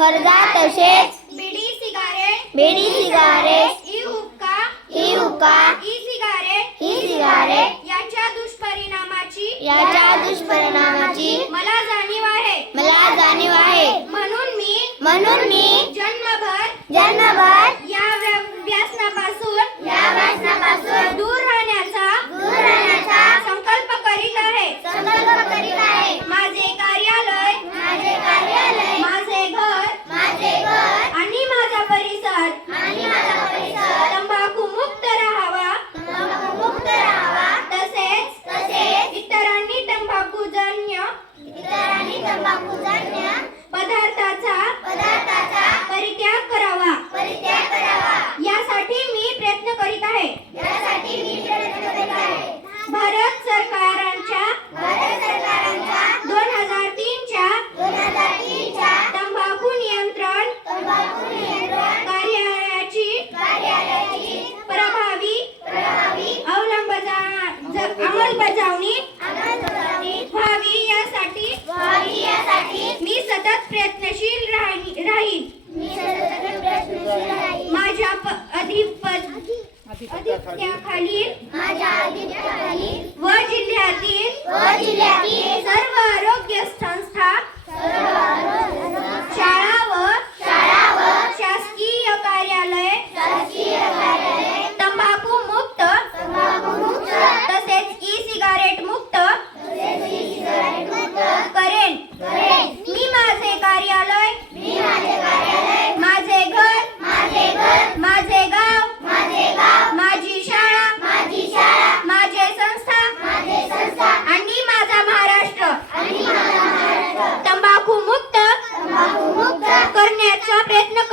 खरगा तसेच bidi cigarette bidi cigarette e hookah e hookah e cigarette e cigarette याच्या दुष्परिणामाची याच्या दुष्परिणामाची मला जाणीव आहे. मला जाणीव आहे. म्हणून मी म्हणून मी 아 प्रयत्नशील राहील. माझ्या अधिपत्याखाली माझ्या Red number.